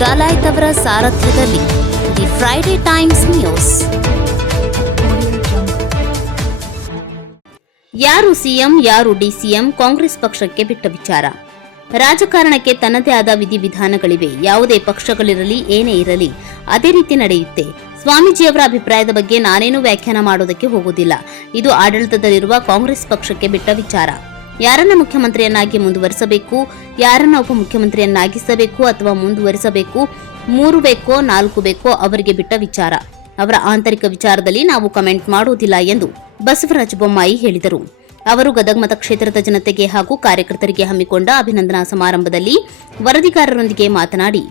ಡಾಲಾಯ್ತ್ ಅವರ ಸಾರಥ್ಯದಲ್ಲಿ the Friday times news. ಯಾರು CM ಯಾರು ಡಿಸಿಎಂ ಕಾಂಗ್ರೆಸ್ ಪಕ್ಷಕ್ಕೆ ಬಿಟ್ಟ ವಿಚಾರ. ರಾಜಕಾರಣಕ್ಕೆ ತನ್ನದೇ ಆದ ವಿಧಿವಿಧಾನಗಳಿವೆ. ಯಾವುದೇ ಪಕ್ಷಗಳಿರಲಿ ಏನೇ ಇರಲಿ ಅದೇ ರೀತಿ ನಡೆಯುತ್ತೆ. ಸ್ವಾಮೀಜಿಯವರ ಅಭಿಪ್ರಾಯದ ಬಗ್ಗೆ ನಾನೇನು ವ್ಯಾಖ್ಯಾನ ಮಾಡೋದಕ್ಕೆ ಹೋಗುವುದಿಲ್ಲ. ಇದು ಆಡಳಿತದಲ್ಲಿರುವ ಕಾಂಗ್ರೆಸ್ ಪಕ್ಷಕ್ಕೆ ಬಿಟ್ಟ ವಿಚಾರ. ಯಾರನ್ನ ಮುಖ್ಯಮಂತ್ರಿಯನ್ನಾಗಿ ಮುಂದುವರಿಸಬೇಕು, ಯಾರನ್ನ ಉಪಮುಖ್ಯಮಂತ್ರಿಯನ್ನಾಗಿಸಬೇಕು ಅಥವಾ ಮುಂದುವರಿಸಬೇಕು, 3 ಬೇಕೋ 4 ಬೇಕೋ ಅವರಿಗೆ ಬಿಟ್ಟ ವಿಚಾರ. ಅವರ ಆಂತರಿಕ ವಿಚಾರದಲ್ಲಿ ನಾವು ಕಮೆಂಟ್ ಮಾಡುವುದಿಲ್ಲ ಎಂದು ಬಸವರಾಜ ಬೊಮ್ಮಾಯಿ ಹೇಳಿದರು. ಅವರು ಗದಗ ಮತಕ್ಷೇತ್ರದ ಜನತೆಗೆ ಹಾಗೂ ಕಾರ್ಯಕರ್ತರಿಗೆ ಹಮ್ಮಿಕೊಂಡ ಅಭಿನಂದನಾ ಸಮಾರಂಭದಲ್ಲಿ ವರದಿಗಾರರೊಂದಿಗೆ ಮಾತನಾಡಿ,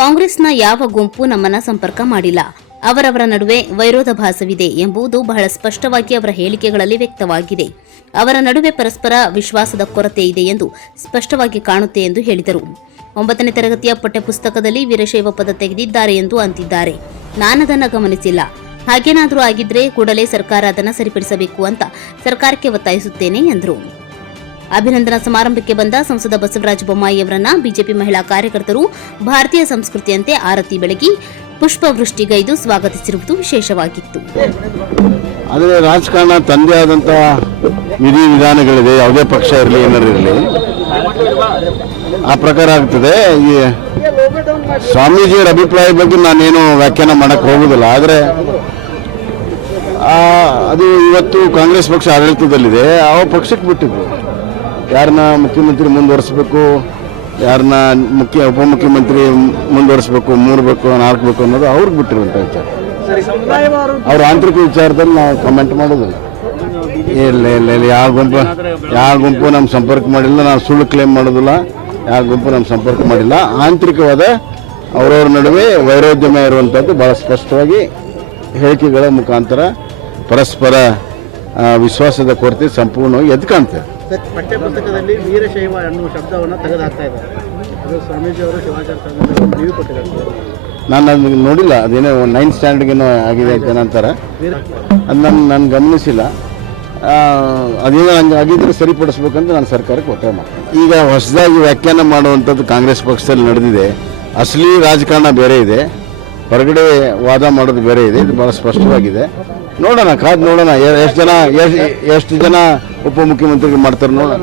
ಕಾಂಗ್ರೆಸ್ನ ಯಾವ ಗುಂಪು ನಮ್ಮನ್ನ ಸಂಪರ್ಕ ಮಾಡಿಲ್ಲ. ಅವರವರ ನಡುವೆ ವೈರೋಧಾಭಾಸವಿದೆ ಎಂಬುದು ಬಹಳ ಸ್ಪಷ್ಟವಾಗಿ ಅವರ ಹೇಳಿಕೆಗಳಲ್ಲಿ ವ್ಯಕ್ತವಾಗಿದೆ. ಅವರ ನಡುವೆ ಪರಸ್ಪರ ವಿಶ್ವಾಸದ ಕೊರತೆ ಇದೆ ಎಂದು ಸ್ಪಷ್ಟವಾಗಿ ಕಾಣುತ್ತೆ ಎಂದು ಹೇಳಿದರು. 9ನೇ ತರಗತಿಯ ಪಠ್ಯಪುಸ್ತಕದಲ್ಲಿ ವೀರಶೈವ ಪದ ತೆಗೆದಿದ್ದಾರೆ ಎಂದು ಅಂತಿದ್ದಾರೆ. ನಾನದನ್ನು ಗಮನಿಸಿಲ್ಲ. ಹಾಗೇನಾದರೂ ಆಗಿದ್ರೆ ಕೂಡಲೇ ಸರ್ಕಾರ ಅದನ್ನು ಸರಿಪಡಿಸಬೇಕು ಅಂತ ಸರ್ಕಾರಕ್ಕೆ ಒತ್ತಾಯಿಸುತ್ತೇನೆ ಎಂದರು. ಅಭಿನಂದನಾ ಸಮಾರಂಭಕ್ಕೆ ಬಂದ ಸಂಸದ ಬಸವರಾಜ ಬೊಮ್ಮಾಯಿ ಅವರನ್ನ ಬಿಜೆಪಿ ಮಹಿಳಾ ಕಾರ್ಯಕರ್ತರು ಭಾರತೀಯ ಸಂಸ್ಕೃತಿಯಂತೆ ಆರತಿ ಬೆಳಗಿ ಪುಷ್ಪವೃಷ್ಟಿಗೈದು ಸ್ವಾಗತಿಸಿರುವುದು ವಿಶೇಷವಾಗಿತ್ತು. ಆದರೆ ರಾಜಕಾರಣ ತಂದೆ ಆದಂಥ ವಿಧಿವಿಧಾನಗಳಿದೆ. ಯಾವುದೇ ಪಕ್ಷ ಇರಲಿ ಏನಾರು ಇರಲಿ ಆ ಪ್ರಕಾರ ಆಗ್ತದೆ. ಈ ಸ್ವಾಮೀಜಿಯವರ ಅಭಿಪ್ರಾಯ ಬಗ್ಗೆ ನಾನೇನು ವ್ಯಾಖ್ಯಾನ ಮಾಡಕ್ಕೆ ಹೋಗುವುದಿಲ್ಲ. ಆದರೆ ಅದು ಇವತ್ತು ಕಾಂಗ್ರೆಸ್ ಪಕ್ಷ ಆಡಳಿತದಲ್ಲಿದೆ. ಆ ಪಕ್ಷಕ್ಕೆ ಬಿಟ್ಟಿದ್ರು. ಯಾರನ್ನ ಮುಖ್ಯಮಂತ್ರಿ ಮುಂದುವರಿಸಬೇಕು, ಯಾರನ್ನ ಉಪಮುಖ್ಯಮಂತ್ರಿ ಮುಂದುವರಿಸಬೇಕು, 3 ಬೇಕು 4 ಬೇಕು ಅನ್ನೋದು ಅವ್ರಿಗೆ ಬಿಟ್ಟಿರುವಂಥ ವಿಚಾರ. ಅವ್ರ ಆಂತರಿಕ ವಿಚಾರದಲ್ಲಿ ನಾವು ಕಮೆಂಟ್ ಮಾಡೋದಿಲ್ಲ. ಇಲ್ಲ ಯಾವ ಗುಂಪು ನಮ್ಮ ಸಂಪರ್ಕ ಮಾಡಿಲ್ಲ. ನಾವು ಸುಳ್ಳು ಕ್ಲೇಮ್ ಮಾಡೋದಿಲ್ಲ. ಯಾವ ಗುಂಪು ನಮ್ಮ ಸಂಪರ್ಕ ಮಾಡಿಲ್ಲ. ಆಂತರಿಕವಾದ ಅವರವ್ರ ನಡುವೆ ವೈರೋದ್ಯಮ ಇರುವಂಥದ್ದು ಭಾಳ ಸ್ಪಷ್ಟವಾಗಿ ಹೇಳಿಕೆಗಳ ಮುಖಾಂತರ ಪರಸ್ಪರ ವಿಶ್ವಾಸದ ಕೊರತೆ ಸಂಪೂರ್ಣವಾಗಿ ಎದ್ದು ಕಾಣ್ತೇವೆ. ಪಠ್ಯಪುಸ್ತಕದಲ್ಲಿ ವೀರಶೈವ ಅನ್ನುವ ಶಬ್ದವನ್ನು ತೆಗೆದುಹಾಕ್ತಾ ಇದ್ದಾರೆ. ಅದು ಸ್ವಾಮೀಜಿಯವರು ಶಿವಾಚಾರ್ಯ ಕೊಟ್ಟಿದ್ದಾರೆ. ನಾನು ಅದನ್ನು ನೋಡಿಲ್ಲ. ಅದೇನೋ 9th ಸ್ಟ್ಯಾಂಡರ್ಡ್ಗೇನೋ ಆಗಿದೆ ಅಂತ ಏನಂತಾರೆ. ಅದು ನಾನು ಗಮನಿಸಿಲ್ಲ. ಅದೇನೋ ಹಂಗೆ ಆಗಿದ್ರೆ ಸರಿಪಡಿಸ್ಬೇಕಂತ ನಾನು ಸರ್ಕಾರಕ್ಕೆ ಒತ್ತಾಯ ಮಾಡ್ತೀನಿ. ಈಗ ಹೊಸದಾಗಿ ವ್ಯಾಖ್ಯಾನ ಮಾಡುವಂಥದ್ದು ಕಾಂಗ್ರೆಸ್ ಪಕ್ಷದಲ್ಲಿ ನಡೆದಿದೆ. ಅಸಲಿ ರಾಜಕಾರಣ ಬೇರೆ ಇದೆ, ಹೊರಗಡೆ ವಾದ ಮಾಡೋದು ಬೇರೆ ಇದೆ. ಇದು ಭಾಳ ಸ್ಪಷ್ಟವಾಗಿದೆ. ನೋಡೋಣ, ಕಾದು ನೋಡೋಣ ಎಷ್ಟು ಜನ ಉಪಮುಖ್ಯಮಂತ್ರಿಗಳು ಮಾಡ್ತಾರೆ ನೋಡೋಣ.